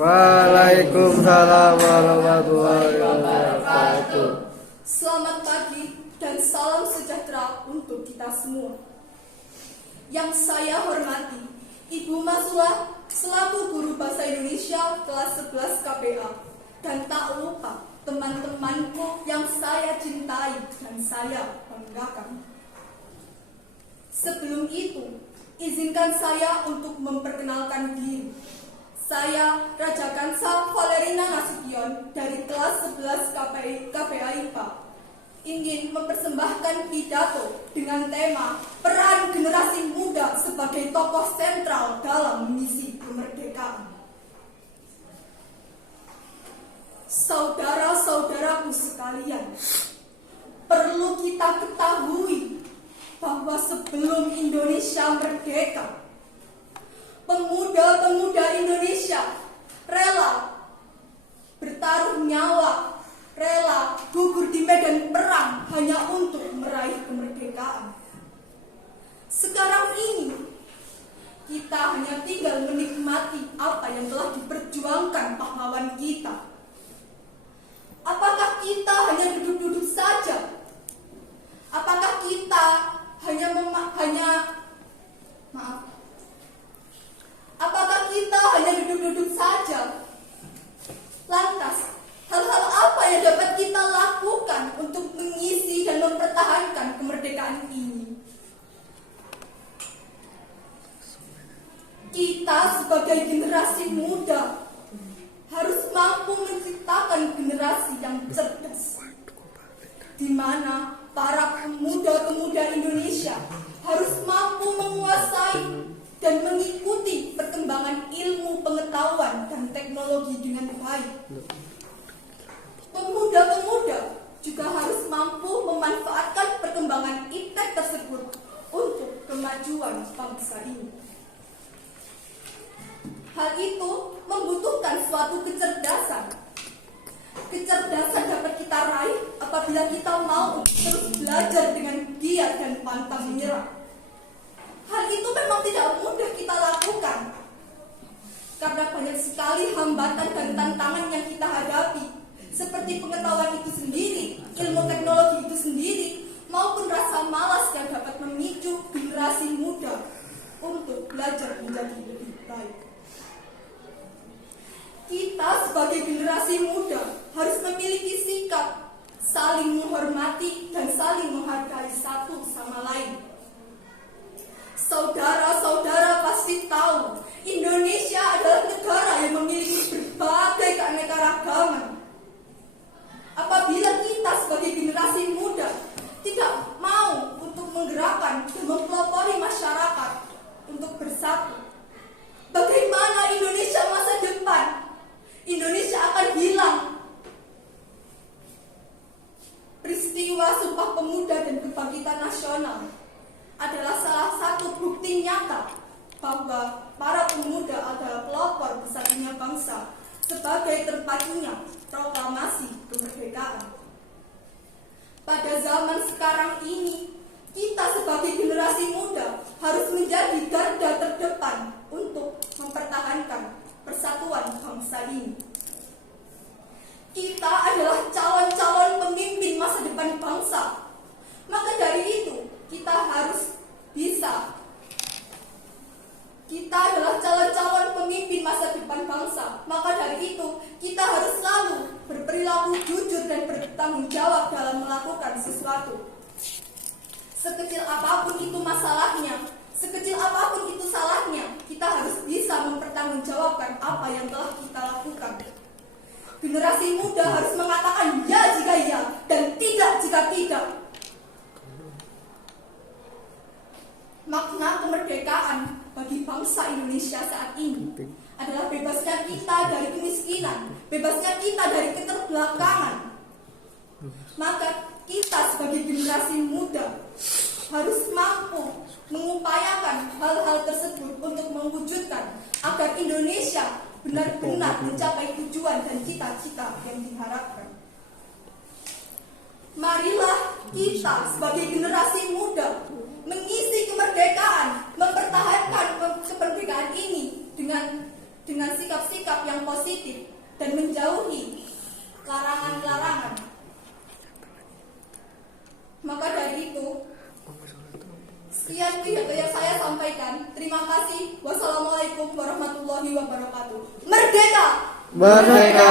Waalaikumsalam warahmatullahi wabarakatuh. Selamat pagi dan salam sejahtera untuk kita semua. Yang saya hormati Ibu Masula selaku Guru Bahasa Indonesia kelas 11 KPA, dan tak lupa teman-temanku yang saya cintai dan saya banggakan. Sebelum itu, izinkan saya untuk memperkenalkan diri. Saya Raja Kansa Valerina Nasution dari kelas 11 KPA IPA ingin mempersembahkan pidato dengan tema peran generasi muda sebagai tokoh sentral dalam misi kemerdekaan. Saudara-saudaraku sekalian, perlu kita ketahui bahwa sebelum Indonesia merdeka, pemuda-pemuda Indonesia rela bertaruh nyawa, rela gugur di medan perang hanya untuk meraih kemerdekaan. Sekarang ini, kita hanya tinggal menikmati apa yang telah diperjuangkan pahlawan kita. Apakah kita hanya duduk-duduk saja? Apakah kita Apakah kita hanya duduk-duduk saja? Lantas, hal-hal apa yang dapat kita lakukan untuk mengisi dan mempertahankan kemerdekaan ini? Kita sebagai generasi muda harus mampu menciptakan generasi yang cerdas, di mana para pemuda-pemuda Indonesia harus mampu menguasai dan mengikuti perkembangan ilmu pengetahuan dan teknologi dengan baik. Pemuda-pemuda juga harus mampu memanfaatkan perkembangan iptek tersebut untuk kemajuan bangsa ini. Hal itu membutuhkan suatu kecerdasan. Kecerdasan dapat kita raih apabila kita mau terus belajar dengan giat dan pantang menyerah. Hal itu memang tidak mudah kita lakukan, karena banyak sekali hambatan dan tantangan yang kita hadapi, seperti pengetahuan itu sendiri, ilmu teknologi itu sendiri, maupun rasa malas yang dapat memicu generasi muda untuk belajar menjadi lebih baik. Kita sebagai generasi muda harus memiliki sikap saling menghormati dan saling menghargai satu sama lain. Saudara-saudara pasti tahu, Indonesia adalah negara yang memiliki berbagai keanekaragaman. Apabila kita sebagai generasi muda tidak mau untuk menggerakkan dan mempelopori masyarakat untuk bersatu, bagaimana Indonesia masa depan? Indonesia akan hilang. Peristiwa Sumpah Pemuda dan Kebangkitan Nasional adalah salah satu bukti nyata bahwa para pemuda adalah pelopor bersatunya bangsa sebagai terpacunya proklamasi kemerdekaan. Pada zaman sekarang ini, kita sebagai generasi muda harus menjadi garda terdepan untuk mempertahankan persatuan bangsa ini. Kita adalah calon-calon pemimpin masa depan bangsa. Maka dari itu, kita adalah calon-calon pemimpin masa depan bangsa. Maka dari itu, kita harus selalu berperilaku jujur dan bertanggung jawab dalam melakukan sesuatu. Sekecil apapun itu masalahnya, sekecil apapun itu salahnya, kita harus bisa mempertanggungjawabkan apa yang telah kita lakukan. Generasi muda harus mengatakan ya jika ya dan tidak jika tidak. Makna kemerdekaan bagi bangsa Indonesia saat ini adalah bebasnya kita dari kemiskinan, bebasnya kita dari keterbelakangan. Maka kita sebagai generasi muda harus mampu mengupayakan hal-hal tersebut untuk mewujudkan agar Indonesia benar-benar mencapai tujuan dan cita-cita yang diharapkan. Marilah kita sebagai generasi muda mengisi kemerdekaan, mempertahankan kemerdekaan ini dengan sikap-sikap yang positif positif dan menjauhi larangan-larangan. Maka dari itu, sekian yang saya sampaikan. Terima kasih. Wassalamualaikum warahmatullahi wabarakatuh. Merdeka! Merdeka!